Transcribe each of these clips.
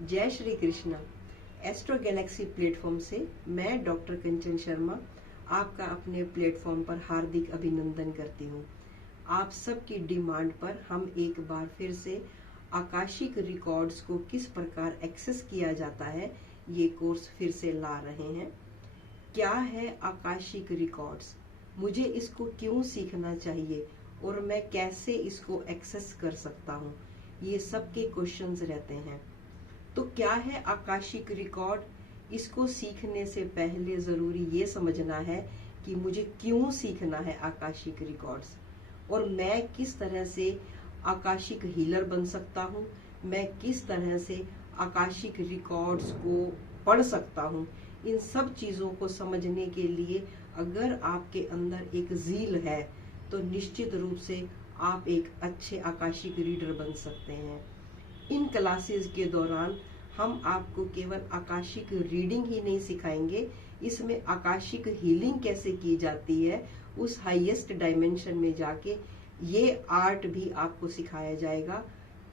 जय Shri Krishna. Astro Galaxy platform से मैं डॉक्टर कंचन शर्मा आपका अपने प्लेटफॉर्म पर हार्दिक अभिनंदन करती हूँ। आप सबकी डिमांड पर हम एक बार फिर से आकाशिक रिकॉर्ड्स को किस प्रकार एक्सेस किया जाता है ये कोर्स फिर से ला रहे हैं। क्या है आकाशिक रिकॉर्ड्स, मुझे इसको क्यों सीखना चाहिए और मैं कैसे इसको एक्सेस कर सकता हूँ, ये सबके क्वेश्चंस रहते हैं। तो क्या है आकाशिक रिकॉर्ड, इसको सीखने से पहले जरूरी ये समझना है कि मुझे क्यों सीखना है आकाशिक रिकॉर्ड्स और मैं किस तरह से आकाशिक हीलर बन सकता हूँ, मैं किस तरह से आकाशिक रिकॉर्ड्स को पढ़ सकता हूँ। इन सब चीजों को समझने के लिए अगर आपके अंदर एक ज़ील है तो निश्चित रूप से आप एक अच्छे आकाशिक रीडर बन सकते हैं। इन क्लासेस के दौरान हम आपको केवल आकाशिक रीडिंग ही नहीं सिखाएंगे, इसमें आकाशिक हीलिंग कैसे की जाती है, उस हाईएस्ट डायमेंशन में जाके ये आर्ट भी आपको सिखाया जाएगा।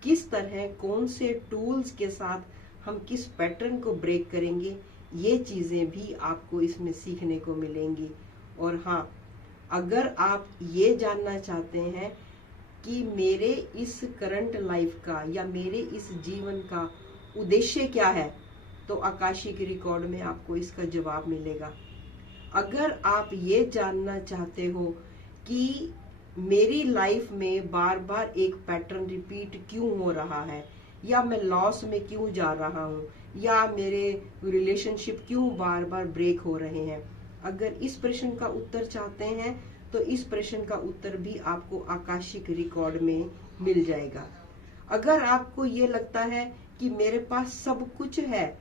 किस तरह कौन से टूल्स के साथ हम किस पैटर्न को ब्रेक करेंगे, ये चीजें भी आपको इसमें सीखने को मिलेंगी। और हाँ, अगर आप ये जानना चाहते हैं कि मेरे इस करंट लाइफ का या मेरे इस जीवन का उद्देश्य क्या है, तो आकाशिक रिकॉर्ड में आपको इसका जवाब मिलेगा। अगर आप ये जानना चाहते हो कि मेरी लाइफ में बार बार एक पैटर्न रिपीट क्यों हो रहा है, या मैं लॉस में क्यों जा रहा हूँ, या मेरे रिलेशनशिप क्यों बार बार ब्रेक हो रहे हैं, अगर इस प्रश्न का उत्तर चाहते हैं तो इस प्रश्न का उत्तर भी आपको आकाशिक रिकॉर्ड में मिल जाएगा। अगर आपको ये लगता है कि मेरे पास सब कुछ है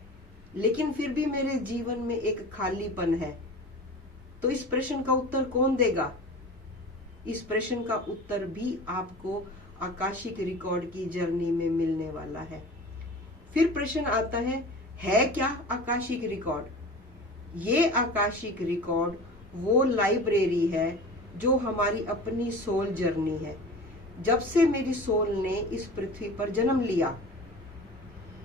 लेकिन फिर भी मेरे जीवन में एक खालीपन है, तो इस प्रश्न का उत्तर कौन देगा? इस प्रश्न का उत्तर भी आपको आकाशिक रिकॉर्ड की जर्नी में मिलने वाला है। फिर प्रश्न आता है क्या आकाशिक रिकॉर्ड? ये आकाशिक रिकॉर्ड वो लाइब्रेरी है जो हमारी अपनी सोल जर्नी है। जब से मेरी सोल ने इस पृथ्वी पर जन्म लिया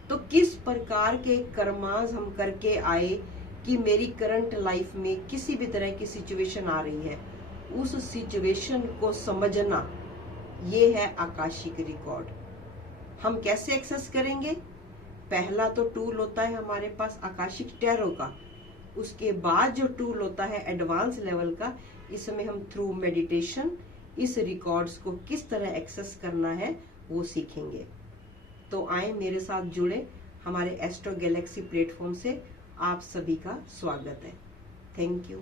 तो किस प्रकार के कर्मास हम करके आए कि मेरी करंट लाइफ में किसी भी तरह की सिचुएशन आ रही है, उस सिचुएशन को समझना, ये है आकाशिक रिकॉर्ड। हम कैसे एक्सेस करेंगे? पहला तो टूल होता है हमारे पास आकाशिक टैरो का, उसके बाद जो टूल होता है एडवांस लेवल का, इसमें हम थ्रू मेडिटेशन इस रिकॉर्ड्स को किस तरह एक्सेस करना है वो सीखेंगे। तो आए मेरे साथ जुड़े, हमारे एस्ट्रो गैलेक्सी प्लेटफॉर्म से आप सभी का स्वागत है। Thank you.